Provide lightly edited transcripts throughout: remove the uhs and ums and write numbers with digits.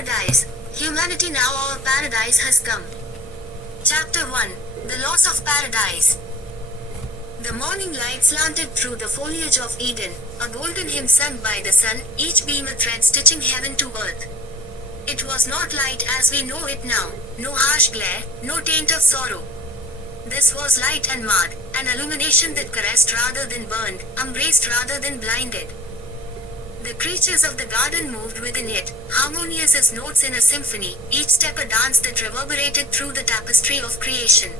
Paradise. Humanity now our paradise has come. Chapter 1. The Loss of Paradise. The morning light slanted through the foliage of Eden, a golden hymn sung by the sun, each beam a thread stitching heaven to earth. It was not light as we know it now, no harsh glare, no taint of sorrow. This was light unmarred, an illumination that caressed rather than burned, embraced rather than blinded. The creatures of the garden moved within it, harmonious as notes in a symphony, each step a dance that reverberated through the tapestry of creation.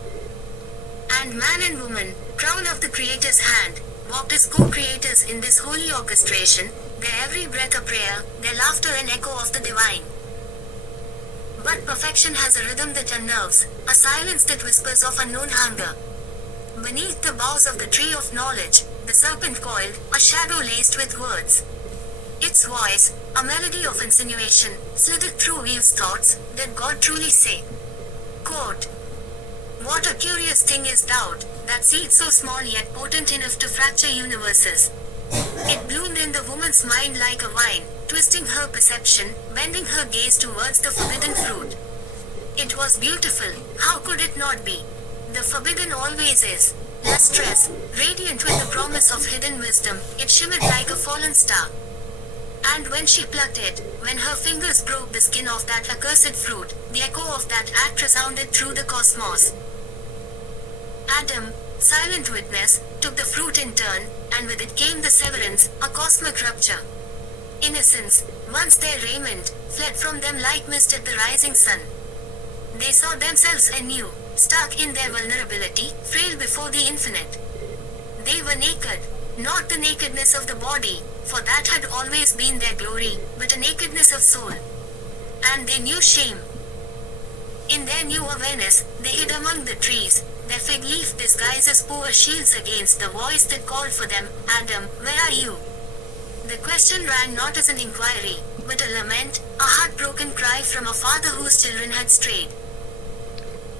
And man and woman, crown of the Creator's hand, walked as co-creators in this holy orchestration, their every breath a prayer, their laughter an echo of the divine. But perfection has a rhythm that unnerves, a silence that whispers of unknown hunger. Beneath the boughs of the tree of knowledge, the serpent coiled, a shadow laced with words. Its voice, a melody of insinuation, slithered through Eve's thoughts, did God truly say? Quote, "What a curious thing is doubt, that seed so small yet potent enough to fracture universes. It bloomed in the woman's mind like a vine, twisting her perception, bending her gaze towards the forbidden fruit. It was beautiful, how could it not be? The forbidden always is. Lustrous, radiant with the promise of hidden wisdom, it shimmered like a fallen star. And when she plucked it, when her fingers broke the skin of that accursed fruit, the echo of that act resounded through the cosmos. Adam, silent witness, took the fruit in turn, and with it came the severance, a cosmic rupture. Innocence, once their raiment, fled from them like mist at the rising sun. They saw themselves anew, stuck in their vulnerability, frail before the infinite. They were naked, not the nakedness of the body, for that had always been their glory, but a nakedness of soul. And they knew shame. In their new awareness, they hid among the trees, their fig leaf disguised as poor shields against the voice that called for them, "Adam, where are you?" The question rang not as an inquiry, but a lament, a heartbroken cry from a father whose children had strayed.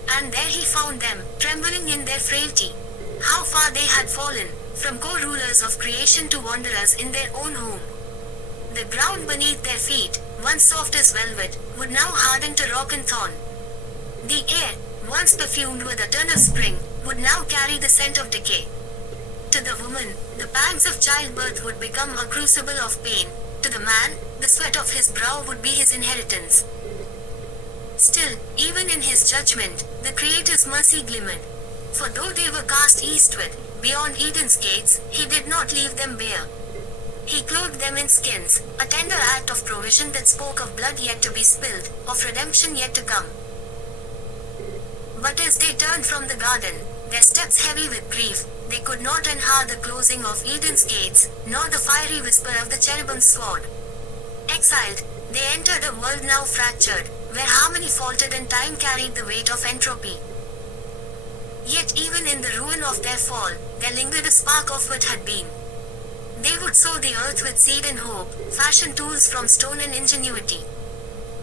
And there he found them, trembling in their frailty. How far they had fallen, from co-rulers of creation to wanderers in their own home. The ground beneath their feet, once soft as velvet, would now harden to rock and thorn. The air, once perfumed with a turn of spring, would now carry the scent of decay. To the woman, the pangs of childbirth would become a crucible of pain. To the man, the sweat of his brow would be his inheritance. Still, even in his judgment, the Creator's mercy glimmered. For though they were cast eastward, beyond Eden's gates, he did not leave them bare. He clothed them in skins, a tender act of provision that spoke of blood yet to be spilled, of redemption yet to come. But as they turned from the garden, their steps heavy with grief, they could not unhear the closing of Eden's gates, nor the fiery whisper of the cherubim's sword. Exiled, they entered a world now fractured, where harmony faltered and time carried the weight of entropy. Yet even in the ruin of their fall, there lingered a spark of what had been. They would sow the earth with seed and hope, fashion tools from stone and ingenuity.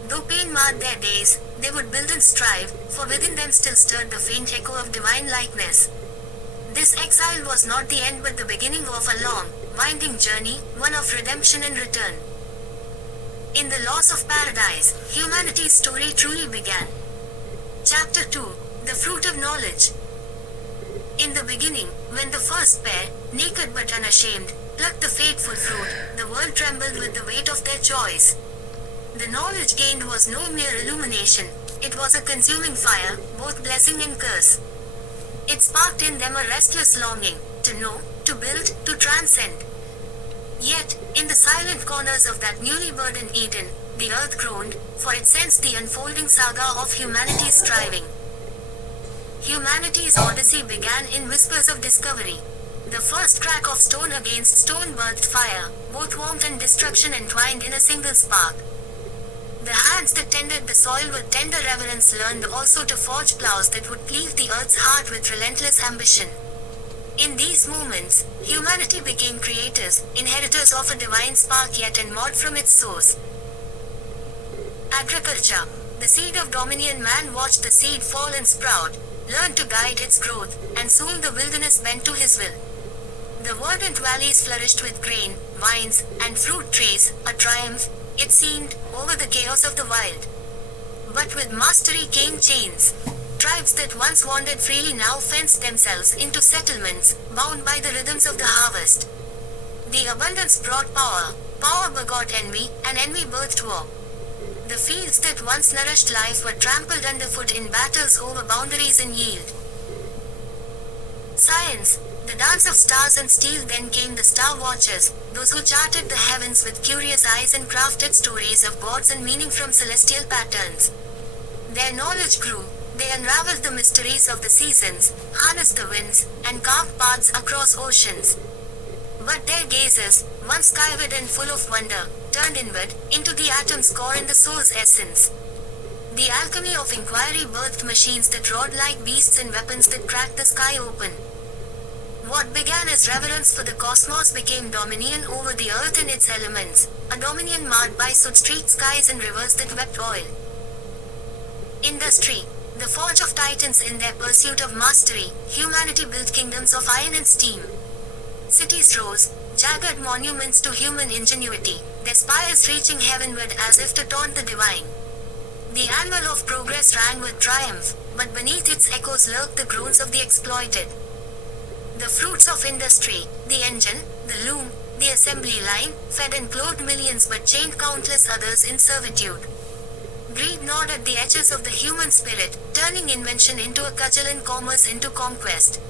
Though pain marred their days, they would build and strive, for within them still stirred the faint echo of divine likeness. This exile was not the end but the beginning of a long, winding journey, one of redemption and return. In the loss of paradise, humanity's story truly began. Chapter 2. The Fruit of Knowledge. In the beginning, when the first pair, naked but unashamed, plucked the fateful fruit, the world trembled with the weight of their choice. The knowledge gained was no mere illumination, it was a consuming fire, both blessing and curse. It sparked in them a restless longing, to know, to build, to transcend. Yet, in the silent corners of that newly burdened Eden, the earth groaned, for it sensed the unfolding saga of humanity's striving. Humanity's odyssey began in whispers of discovery. The first crack of stone against stone birthed fire, both warmth and destruction entwined in a single spark. The hands that tended the soil with tender reverence learned also to forge plows that would cleave the earth's heart with relentless ambition. In these moments, humanity became creators, inheritors of a divine spark yet unmoored from its source. Agriculture. The seed of dominion. Man watched the seed fall and sprout, learned to guide its growth, and soon the wilderness bent to his will. The verdant valleys flourished with grain, vines, and fruit trees, a triumph, it seemed, over the chaos of the wild. But with mastery came chains. Tribes that once wandered freely now fenced themselves into settlements, bound by the rhythms of the harvest. The abundance brought power. Power begot envy, and envy birthed war. The fields that once nourished life were trampled underfoot in battles over boundaries and yield. Science, the dance of stars and steel. Then came the star watchers, those who charted the heavens with curious eyes and crafted stories of gods and meaning from celestial patterns. Their knowledge grew. They unraveled the mysteries of the seasons, harnessed the winds, and carved paths across oceans. But their gazes, once skyward and full of wonder, turned inward, into the atom's core and the soul's essence. The alchemy of inquiry birthed machines that roared like beasts and weapons that cracked the sky open. What began as reverence for the cosmos became dominion over the earth and its elements, a dominion marred by soot-streaked skies and rivers that wept oil. Industry, the forge of titans. In their pursuit of mastery, humanity built kingdoms of iron and steam. Cities rose, jagged monuments to human ingenuity, their spires reaching heavenward as if to taunt the divine. The anvil of progress rang with triumph, but beneath its echoes lurked the groans of the exploited. The fruits of industry, the engine, the loom, the assembly line, fed and clothed millions but chained countless others in servitude. Greed gnawed at the edges of the human spirit, turning invention into a cudgel and commerce into conquest.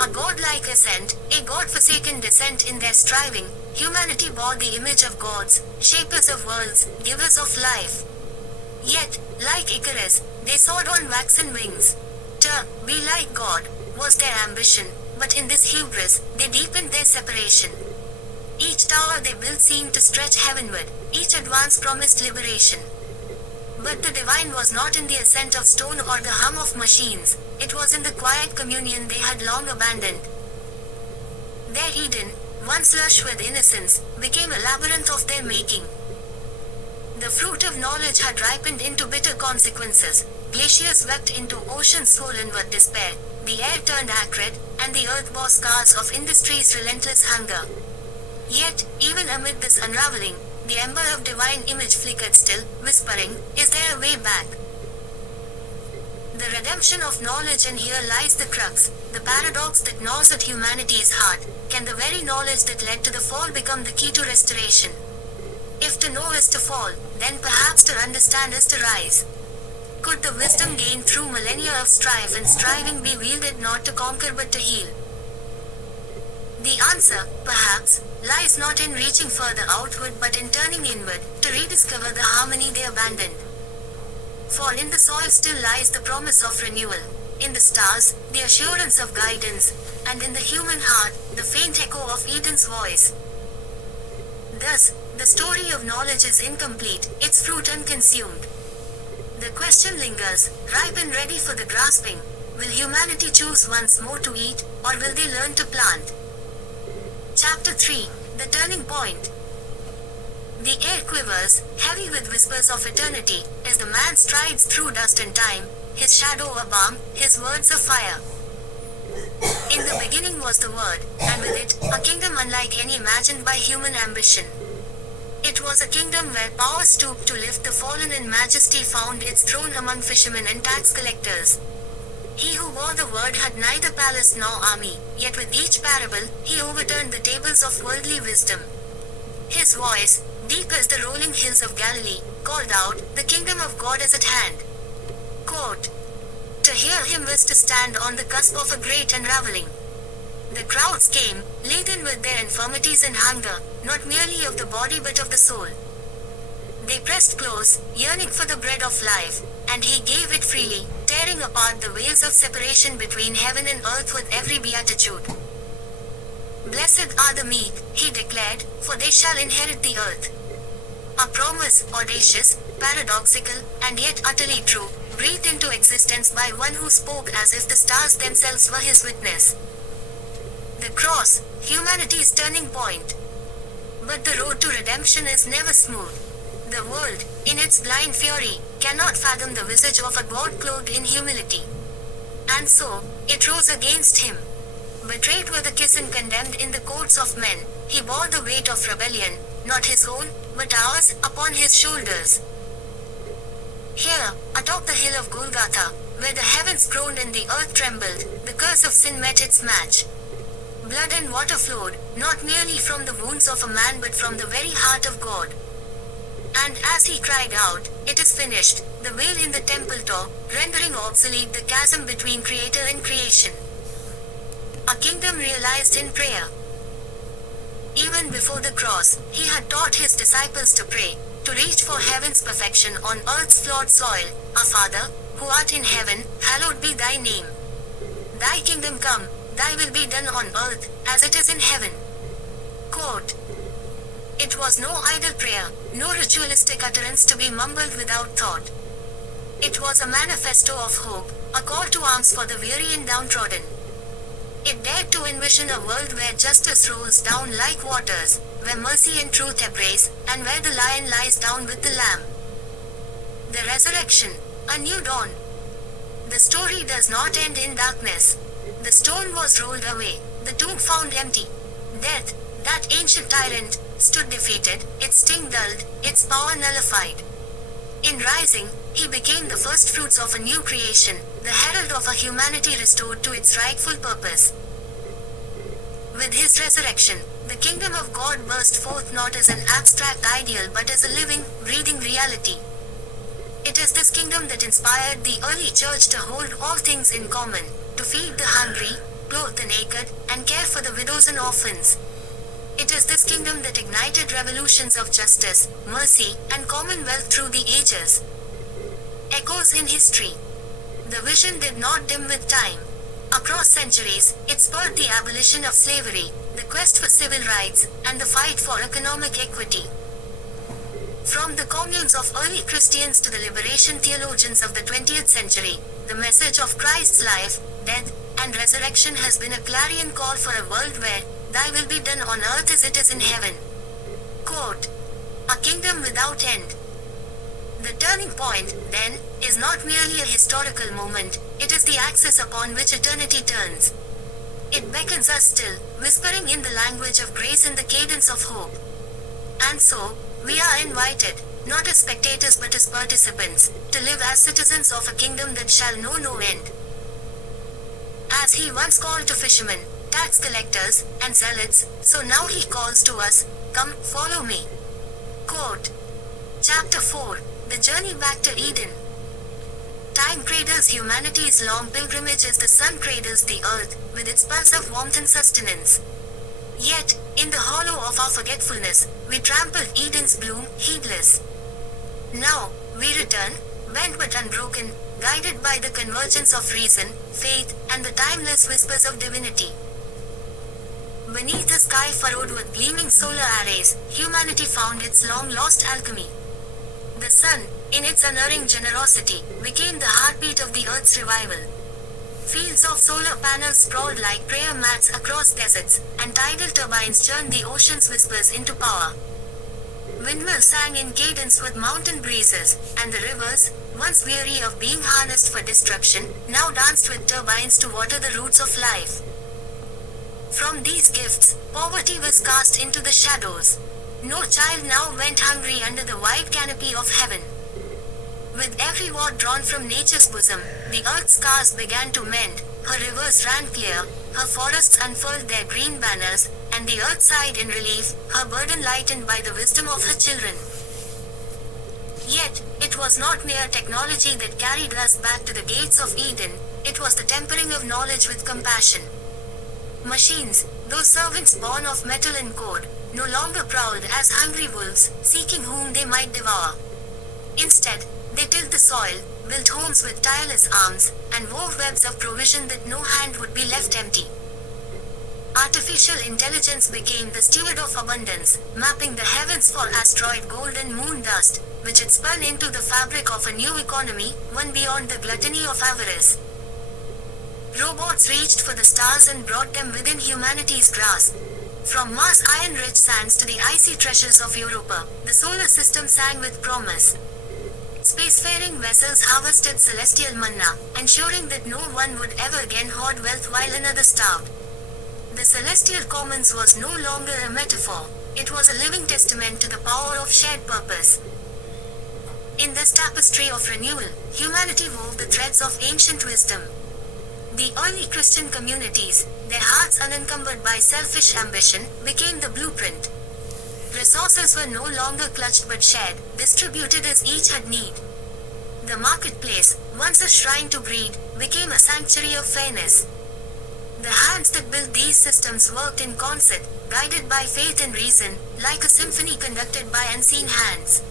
A godlike ascent, a god-forsaken descent. In their striving, humanity bore the image of gods, shapers of worlds, givers of life. Yet, like Icarus, they soared on waxen wings. To be like God was their ambition, but in this hubris, they deepened their separation. Each tower they built seemed to stretch heavenward, each advance promised liberation. But the divine was not in the ascent of stone or the hum of machines, it was in the quiet communion they had long abandoned. Their Eden, once lush with innocence, became a labyrinth of their making. The fruit of knowledge had ripened into bitter consequences, glaciers wept into oceans swollen with despair, the air turned acrid, and the earth bore scars of industry's relentless hunger. Yet, even amid this unraveling, the ember of divine image flickered still, whispering, "Is there a way back?" The redemption of knowledge, and here lies the crux, the paradox that gnaws at humanity's heart. Can the very knowledge that led to the fall become the key to restoration? If to know is to fall, then perhaps to understand is to rise. Could the wisdom gained through millennia of strife and striving be wielded not to conquer but to heal? The answer, perhaps, lies not in reaching further outward but in turning inward, to rediscover the harmony they abandoned. For in the soil still lies the promise of renewal, in the stars, the assurance of guidance, and in the human heart, the faint echo of Eden's voice. Thus, the story of knowledge is incomplete, its fruit unconsumed. The question lingers, ripe and ready for the grasping. Will humanity choose once more to eat, or will they learn to plant? Chapter 3, The Turning Point. The air quivers, heavy with whispers of eternity, as the man strides through dust and time, his shadow a balm, his words a fire. In the beginning was the Word, and with it, a kingdom unlike any imagined by human ambition. It was a kingdom where power stooped to lift the fallen and majesty found its throne among fishermen and tax collectors. He who bore the word had neither palace nor army, yet with each parable, he overturned the tables of worldly wisdom. His voice, deep as the rolling hills of Galilee, called out, "The kingdom of God is at hand." Quote, to hear him was to stand on the cusp of a great unraveling. The crowds came, laden with their infirmities and hunger, not merely of the body but of the soul. They pressed close, yearning for the bread of life, and he gave it freely, tearing apart the veils of separation between heaven and earth with every beatitude. "Blessed are the meek," he declared, "for they shall inherit the earth." A promise, audacious, paradoxical, and yet utterly true, breathed into existence by one who spoke as if the stars themselves were his witness. The cross, humanity's turning point. But the road to redemption is never smooth. The world, in its blind fury, cannot fathom the visage of a God clothed in humility. And so, it rose against him. Betrayed with a kiss and condemned in the courts of men, he bore the weight of rebellion, not his own, but ours, upon his shoulders. Here, atop the hill of Golgotha, where the heavens groaned and the earth trembled, the curse of sin met its match. Blood and water flowed, not merely from the wounds of a man but from the very heart of God. And as he cried out, "It is finished," the veil in the temple tore, rendering obsolete the chasm between Creator and creation. A kingdom realized in prayer. Even before the cross, he had taught his disciples to pray, to reach for heaven's perfection on earth's flawed soil. "Our Father, who art in heaven, hallowed be thy name. Thy kingdom come, thy will be done on earth, as it is in heaven." Quote. It was no idle prayer, no ritualistic utterance to be mumbled without thought. It was a manifesto of hope, a call to arms for the weary and downtrodden. It dared to envision a world where justice rolls down like waters, where mercy and truth embrace, and where the lion lies down with the lamb. The resurrection, a new dawn. The story does not end in darkness. The stone was rolled away, the tomb found empty. Death, that ancient tyrant, stood defeated, its sting dulled, its power nullified. In rising, he became the first fruits of a new creation, the herald of a humanity restored to its rightful purpose. With his resurrection, the kingdom of God burst forth not as an abstract ideal but as a living, breathing reality. It is this kingdom that inspired the early church to hold all things in common, to feed the hungry, clothe the naked, and care for the widows and orphans. It is this kingdom that ignited revolutions of justice, mercy, and commonwealth through the ages. Echoes in history. The vision did not dim with time. Across centuries, it spurred the abolition of slavery, the quest for civil rights, and the fight for economic equity. From the communes of early Christians to the liberation theologians of the 20th century, the message of Christ's life, death, and resurrection has been a clarion call for a world where "Thy will be done on earth as it is in heaven." Quote. A kingdom without end. The turning point, then, is not merely a historical moment, it is the axis upon which eternity turns. It beckons us still, whispering in the language of grace and the cadence of hope. And so, we are invited, not as spectators but as participants, to live as citizens of a kingdom that shall know no end. As he once called to fishermen, tax collectors, and zealots, so now he calls to us, "Come, follow me." Quote. Chapter 4, The Journey Back to Eden. Time cradles humanity's long pilgrimage as the sun cradles the earth, with its pulse of warmth and sustenance. Yet, in the hollow of our forgetfulness, we trampled Eden's bloom, heedless. Now, we return, bent but unbroken, guided by the convergence of reason, faith, and the timeless whispers of divinity. Beneath a sky furrowed with gleaming solar arrays, humanity found its long-lost alchemy. The sun, in its unerring generosity, became the heartbeat of the earth's revival. Fields of solar panels sprawled like prayer mats across deserts, and tidal turbines churned the ocean's whispers into power. Windmills sang in cadence with mountain breezes, and the rivers, once weary of being harnessed for destruction, now danced with turbines to water the roots of life. From these gifts, poverty was cast into the shadows. No child now went hungry under the wide canopy of heaven. With every word drawn from nature's bosom, the earth's scars began to mend, her rivers ran clear, her forests unfurled their green banners, and the earth sighed in relief, her burden lightened by the wisdom of her children. Yet, it was not mere technology that carried us back to the gates of Eden, it was the tempering of knowledge with compassion. Machines, those servants born of metal and code, no longer prowled as hungry wolves, seeking whom they might devour. Instead, they tilled the soil, built homes with tireless arms, and wove webs of provision that no hand would be left empty. Artificial intelligence became the steward of abundance, mapping the heavens for asteroid gold and moon dust, which it spun into the fabric of a new economy, one beyond the gluttony of avarice. Robots reached for the stars and brought them within humanity's grasp. From Mars' iron-rich sands to the icy treasures of Europa, the solar system sang with promise. Spacefaring vessels harvested celestial manna, ensuring that no one would ever again hoard wealth while another starved. The celestial commons was no longer a metaphor, it was a living testament to the power of shared purpose. In this tapestry of renewal, humanity wove the threads of ancient wisdom. The early Christian communities, their hearts unencumbered by selfish ambition, became the blueprint. Resources were no longer clutched but shared, distributed as each had need. The marketplace, once a shrine to greed, became a sanctuary of fairness. The hands that built these systems worked in concert, guided by faith and reason, like a symphony conducted by unseen hands.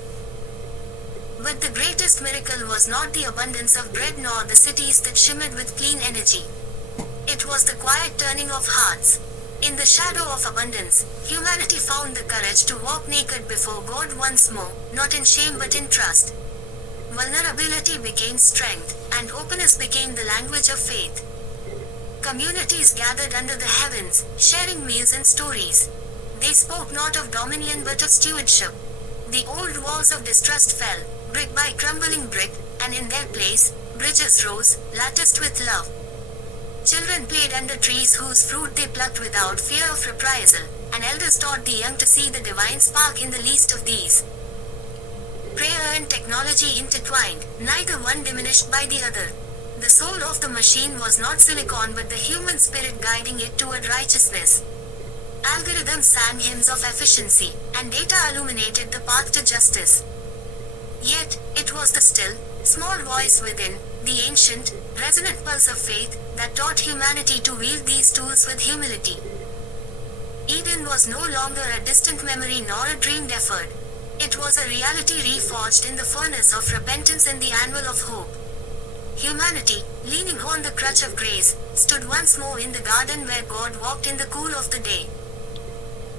But the greatest miracle was not the abundance of bread nor the cities that shimmered with clean energy. It was the quiet turning of hearts. In the shadow of abundance, humanity found the courage to walk naked before God once more, not in shame but in trust. Vulnerability became strength, and openness became the language of faith. Communities gathered under the heavens, sharing meals and stories. They spoke not of dominion but of stewardship. The old walls of distrust fell, brick by crumbling brick, and in their place, bridges rose, latticed with love. Children played under trees whose fruit they plucked without fear of reprisal, and elders taught the young to see the divine spark in the least of these. Prayer and technology intertwined, neither one diminished by the other. The soul of the machine was not silicon but the human spirit guiding it toward righteousness. Algorithms sang hymns of efficiency, and data illuminated the path to justice. Yet, it was the still, small voice within, the ancient, resonant pulse of faith, that taught humanity to wield these tools with humility. Eden was no longer a distant memory nor a dreamed effort. It was a reality reforged in the furnace of repentance and the anvil of hope. Humanity, leaning on the crutch of grace, stood once more in the garden where God walked in the cool of the day.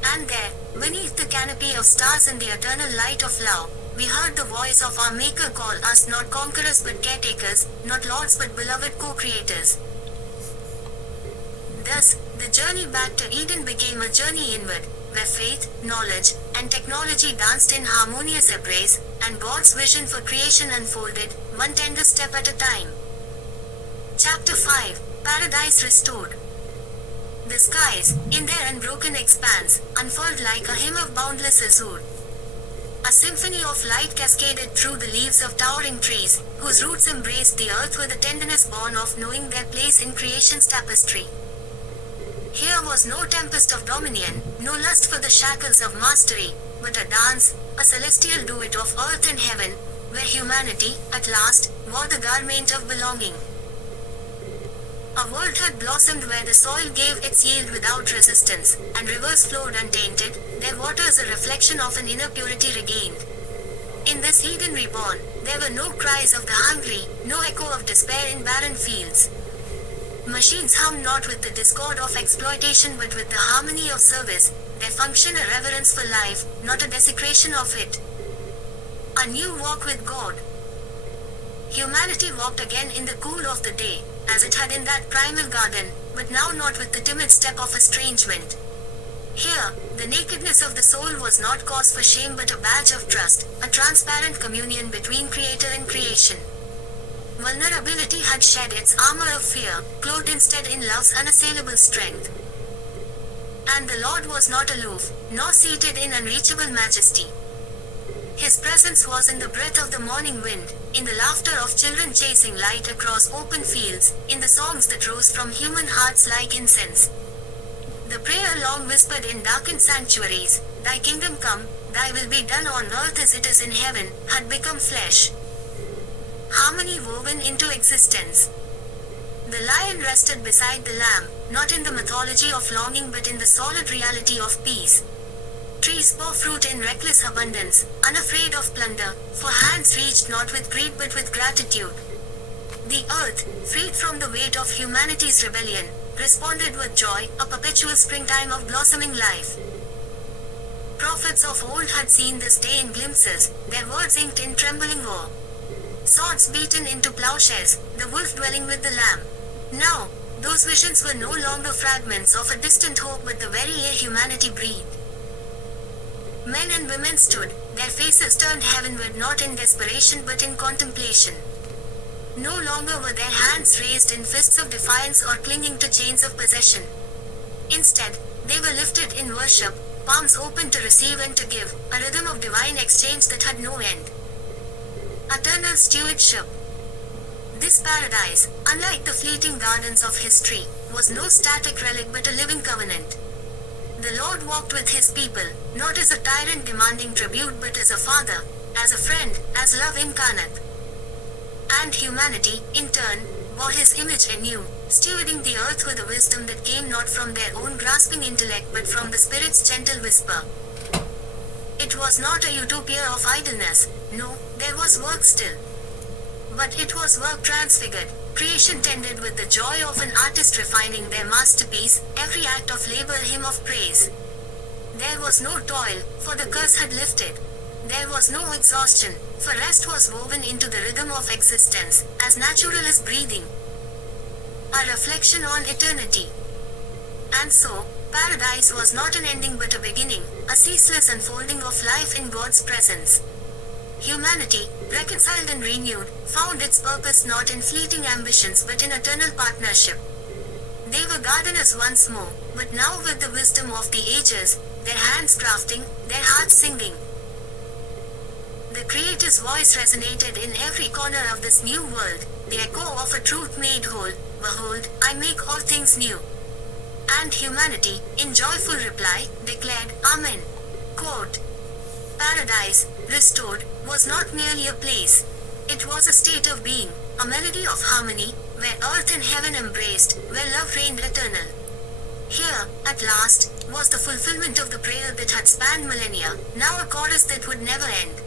And there, beneath the canopy of stars and the eternal light of love, we heard the voice of our Maker call us not conquerors but caretakers, not lords but beloved co-creators. Thus, the journey back to Eden became a journey inward, where faith, knowledge, and technology danced in harmonious embrace, and God's vision for creation unfolded, one tender step at a time. Chapter 5, Paradise Restored. The skies, in their unbroken expanse, unfurled like a hymn of boundless azure. A symphony of light cascaded through the leaves of towering trees, whose roots embraced the earth with a tenderness born of knowing their place in creation's tapestry. Here was no tempest of dominion, no lust for the shackles of mastery, but a dance, a celestial duet of earth and heaven, where humanity, at last, wore the garment of belonging. A world had blossomed where the soil gave its yield without resistance, and rivers flowed untainted, their waters a reflection of an inner purity regained. In this Eden reborn, there were no cries of the hungry, no echo of despair in barren fields. Machines hummed not with the discord of exploitation but with the harmony of service, their function a reverence for life, not a desecration of it. A new walk with God. Humanity walked again in the cool of the day, as it had in that primal garden, but now not with the timid step of estrangement. Here, the nakedness of the soul was not cause for shame but a badge of trust, a transparent communion between Creator and creation. Vulnerability had shed its armor of fear, clothed instead in love's unassailable strength. And the Lord was not aloof, nor seated in unreachable majesty. His presence was in the breath of the morning wind, in the laughter of children chasing light across open fields, in the songs that rose from human hearts like incense. The prayer long whispered in darkened sanctuaries, "Thy kingdom come, thy will be done on earth as it is in heaven," had become flesh. Harmony woven into existence. The lion rested beside the lamb, not in the mythology of longing but in the solid reality of peace. Trees bore fruit in reckless abundance, unafraid of plunder, for hands reached not with greed but with gratitude. The earth, freed from the weight of humanity's rebellion, responded with joy, a perpetual springtime of blossoming life. Prophets of old had seen this day in glimpses, their words inked in trembling awe. Swords beaten into plowshares, the wolf dwelling with the lamb. Now, those visions were no longer fragments of a distant hope but the very air humanity breathed. Men and women stood, their faces turned heavenward not in desperation but in contemplation. No longer were their hands raised in fists of defiance or clinging to chains of possession. Instead, they were lifted in worship, palms open to receive and to give, a rhythm of divine exchange that had no end. Eternal stewardship. This paradise, unlike the fleeting gardens of history, was no static relic but a living covenant. The Lord walked with his people, not as a tyrant demanding tribute but as a father, as a friend, as love incarnate. And humanity, in turn, bore his image anew, stewarding the earth with a wisdom that came not from their own grasping intellect but from the Spirit's gentle whisper. It was not a utopia of idleness, no, there was work still. But it was work transfigured, creation tended with the joy of an artist refining their masterpiece, every act of labor a hymn of praise. There was no toil, for the curse had lifted. There was no exhaustion, for rest was woven into the rhythm of existence, as natural as breathing. A reflection on eternity. And so, paradise was not an ending but a beginning, a ceaseless unfolding of life in God's presence. Humanity, reconciled and renewed, found its purpose not in fleeting ambitions but in eternal partnership. They were gardeners once more, but now with the wisdom of the ages, their hands crafting, their hearts singing. The Creator's voice resonated in every corner of this new world, the echo of a truth made whole, behold, I make all things new. And humanity, in joyful reply, declared, Amen. Quote, Paradise, restored, was not merely a place. It was a state of being, a melody of harmony, where earth and heaven embraced, where love reigned eternal. Here, at last, was the fulfillment of the prayer that had spanned millennia, now a chorus that would never end.